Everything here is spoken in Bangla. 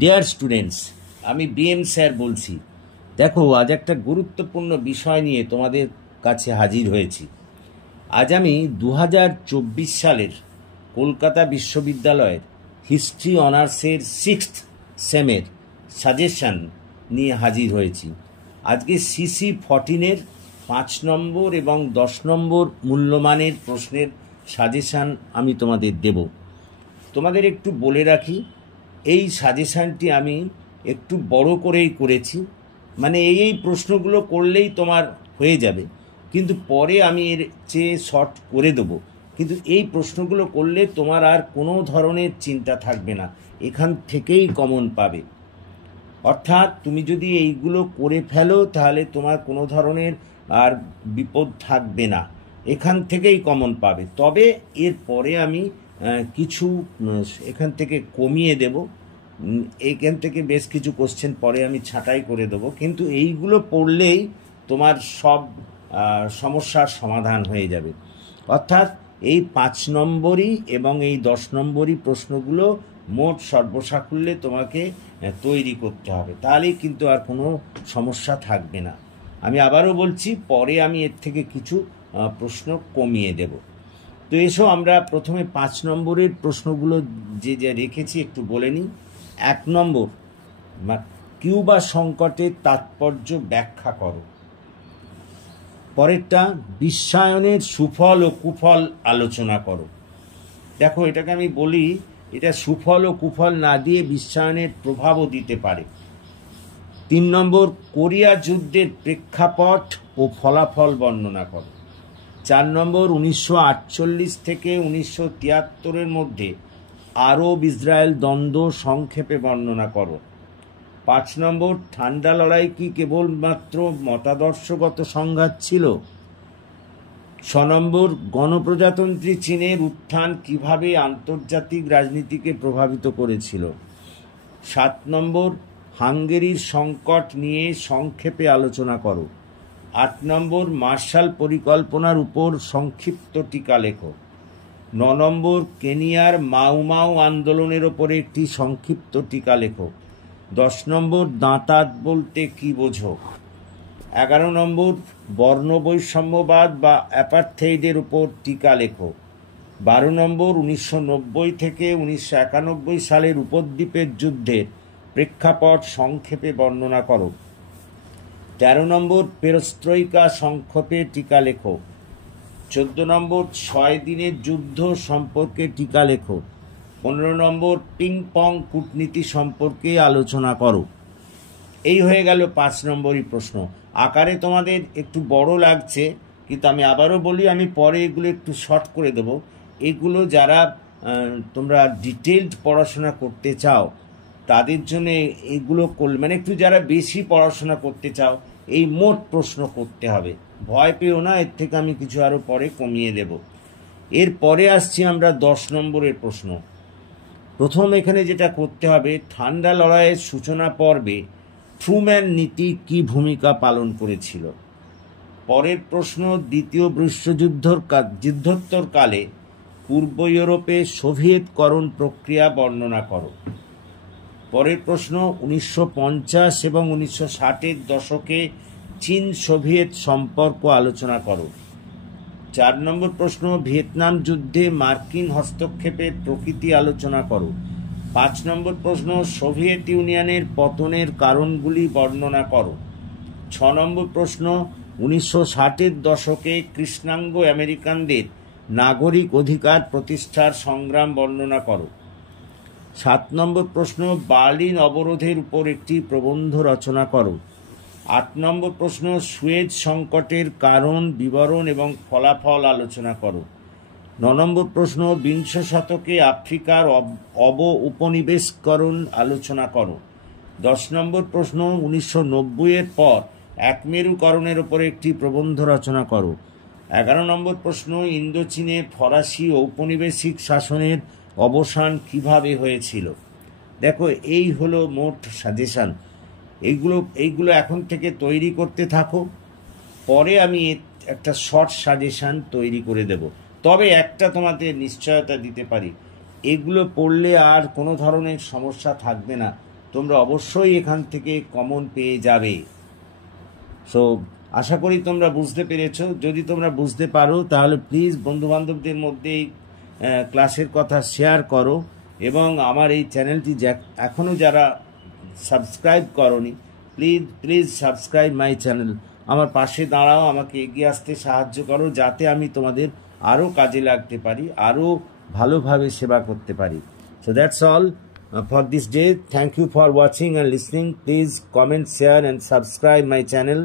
ডিয়ার স্টুডেন্টস, আমি বিএম স্যার বলছি। দেখো, আজ একটা গুরুত্বপূর্ণ বিষয় নিয়ে তোমাদের কাছে হাজির হয়েছি। আজ আমি 2024 সালের কলকাতা বিশ্ববিদ্যালয়ের হিস্ট্রি অনার্সের 6th সেমের সাজেশন নিয়ে হাজির হয়েছি। আজকে সিসি 14-এর 5 নম্বর এবং 10 নম্বর মূল্যমানের প্রশ্নের সাজেশন আমি তোমাদের দেব। তোমাদের একটু বলে রাখি, এই সাজেশানটি আমি একটু বড় করেই করেছি, মানে এই প্রশ্নগুলো করলেই তোমার হয়ে যাবে, কিন্তু পরে আমি এর চেয়ে শর্ট করে দেবো। কিন্তু এই প্রশ্নগুলো করলে তোমার আর কোনো ধরনের চিন্তা থাকবে না, এখান থেকেই কমন পাবে। অর্থাৎ তুমি যদি এইগুলো করে ফেলো তাহলে তোমার কোনো ধরনের আর বিপদ থাকবে না, এখান থেকেই কমন পাবে। তবে এর পরে আমি কিছু এখান থেকে কমিয়ে দেব, এইখান থেকে বেশ কিছু কোশ্চেন পরে আমি ছাঁটাই করে দেব, কিন্তু এইগুলো পড়লেই তোমার সব সমস্যার সমাধান হয়ে যাবে। অর্থাৎ এই 5 নম্বরই এবং এই 10 নম্বরই প্রশ্নগুলো মোট সর্বসাকুল্যে তোমাকে তৈরি করতে হবে, তাহলেই কিন্তু আর কোনো সমস্যা থাকবে না। আমি আবারও বলছি, পরে আমি এর থেকে কিছু প্রশ্ন কমিয়ে দেব। তো এসো আমরা প্রথমে 5 নম্বরের প্রশ্নগুলো যে রেখেছি একটু বলে নিই। 1 নম্বর, কিউবা সংকটের তাৎপর্য ব্যাখ্যা করো। পরেরটা, বিশ্বায়নের সুফল ও কুফল আলোচনা করো। দেখো, এটাকে আমি বলি, এটা সুফল ও কুফল না দিয়ে বিশ্বায়নের প্রভাবও দিতে পারে। 3 নম্বর, কোরিয়া যুদ্ধের প্রেক্ষাপট ও ফলাফল বর্ণনা করো। 4 নম্বর, 1948 থেকে 1973-এর মধ্যে আরব ইসরায়েল দ্বন্দ্ব সংক্ষেপে বর্ণনা করো। 5 নম্বর, ঠান্ডা লড়াই কি কেবলমাত্র মতাদর্শগত সংঘাত ছিল? 6 নম্বর, গণপ্রজাতন্ত্রী চীনের উত্থান কিভাবে আন্তর্জাতিক রাজনীতিকে প্রভাবিত করেছিল? 7 নম্বর, হাঙ্গেরির সংকট নিয়ে সংক্ষেপে আলোচনা করো। 8 নম্বর, মার্শাল পরিকল্পনার উপর সংক্ষিপ্ত টিকা লেখো। 9 নম্বর, কেনিয়ার মাও আন্দোলনের ওপরে একটি সংক্ষিপ্ত টিকা লেখো। 10 নম্বর, দাঁতাত বলতে কি বোঝো? 11 নম্বর, বর্ণবৈষম্যবাদ বা অ্যাপার্থেইডের উপর টিকা লেখো। 12 নম্বর, 1990 থেকে 1991 সালের উপদ্বীপের যুদ্ধের প্রেক্ষাপট সংক্ষেপে বর্ণনা করো। 13 নম্বর, পেরস্ত্রয়িকা সংক্ষেপে টিকা লেখো। 14 নম্বর, 6 দিনের যুদ্ধ সম্পর্কে টিকা লেখো। 15 নম্বর, পিং পং কূটনীতি সম্পর্কে আলোচনা করো। এই হয়ে গেল 5 নম্বরই প্রশ্ন। আকারে তোমাদের একটু বড় লাগছে, কিন্তু আমি আবারও বলি, আমি পরে এগুলো একটু শর্ট করে দেব। এগুলো যারা তোমরা ডিটেলড পড়াশোনা করতে চাও তাদের জন্য এগুলো মানে একটু যারা বেশি পড়াশোনা করতে চাও, এই মোট প্রশ্ন করতে হবে। ভয় পেও না, এর থেকে আমি কিছু আরও পরে কমিয়ে দেব। এর পরে আসছি আমরা 10 নম্বরের প্রশ্ন। প্রথম এখানে যেটা করতে হবে, ঠান্ডা লড়াইয়ের সূচনা পর্বে ট্রুম্যান নীতি কি ভূমিকা পালন করেছিল? পরের প্রশ্ন, দ্বিতীয় যুদ্ধোত্তরকালে পূর্ব ইউরোপে সোভিয়েতকরণ প্রক্রিয়া বর্ণনা করো। পরের প্রশ্ন, 1950 এবং 1960-এর দশকে চীন সোভিয়েত সম্পর্ক আলোচনা করো। 4 নম্বর প্রশ্ন, ভিয়েতনাম যুদ্ধে মার্কিন হস্তক্ষেপের প্রকৃতি আলোচনা করো। 5 নম্বর প্রশ্ন, সোভিয়েত ইউনিয়নের পতনের কারণগুলি বর্ণনা করো। 6 নম্বর প্রশ্ন, 1960-এর দশকে কৃষ্ণাঙ্গ আমেরিকানদের নাগরিক অধিকার প্রতিষ্ঠার সংগ্রাম বর্ণনা করো। 7 নম্বর প্রশ্ন, বার্লিন অবরোধের উপর একটি প্রবন্ধ রচনা করো। 8 নম্বর প্রশ্ন, সুয়েজ সংকটের কারণ, বিবরণ এবং ফলাফল আলোচনা করো। 9 নম্বর প্রশ্ন, বিংশ শতকে আফ্রিকার উপনিবেশকরণ আলোচনা করো। 10 নম্বর প্রশ্ন, 1990-এর পর একমেরুকরণের উপর একটি প্রবন্ধ রচনা করো। 11 নম্বর প্রশ্ন, ইন্দোচীনে ফরাসি ঔপনিবেশিক শাসনের অবসান কিভাবে হয়েছিল? দেখো, এই হলো মোট সাজেশান। এইগুলো এখন থেকে তৈরি করতে থাকো, পরে আমি একটা শর্ট সাজেশান তৈরি করে দেব। তবে একটা তোমাদের নিশ্চয়তা দিতে পারি, এগুলো পড়লে আর কোনো ধরনের সমস্যা থাকবে না, তোমরা অবশ্যই এখান থেকে কমন পেয়ে যাবে। সো আশা করি তোমরা বুঝতে পেরেছো। যদি তোমরা বুঝতে পারো তাহলে প্লিজ বন্ধুবান্ধবদের মধ্যে ক্লাসের কথা শেয়ার করো, এবং আমার এই চ্যানেলটি এখনও যারা সাবস্ক্রাইব করনি, প্লিজ সাবস্ক্রাইব মাই চ্যানেল। আমার পাশে দাঁড়াও, আমাকে এগিয়ে আসতে সাহায্য করো, যাতে আমি তোমাদের আরও কাজে লাগতে পারি, আরও ভালোভাবে সেবা করতে পারি। So that's all for this day. Thank you for watching and listening. Please comment, share and subscribe my channel.